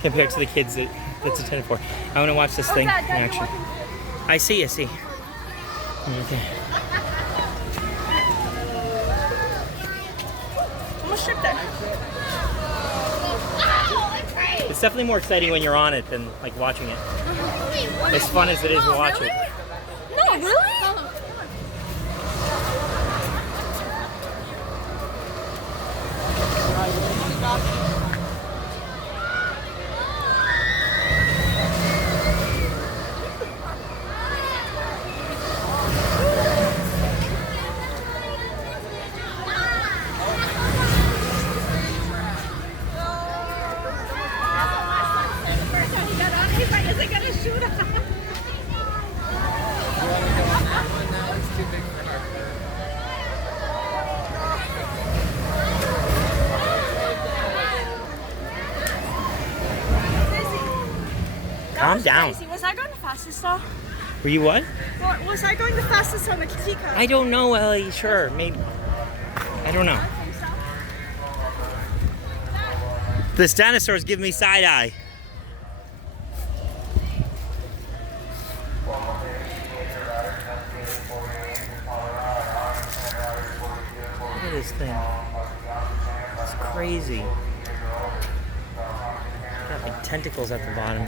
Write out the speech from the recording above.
compared to the kids that's intended for. I want to watch this thing in action. I see. Okay. Almost stripped there. It's definitely more exciting when you're on it than like watching it. As fun as it is to watch it. No, really? Calm down. Crazy. Was I going the fastest though? Were you what? Was I going the fastest on the teacup? I don't know, Ellie. Sure, maybe. I don't know. I think so. This dinosaur's giving me side eye. Look at this thing. It's crazy. Got like tentacles at the bottom.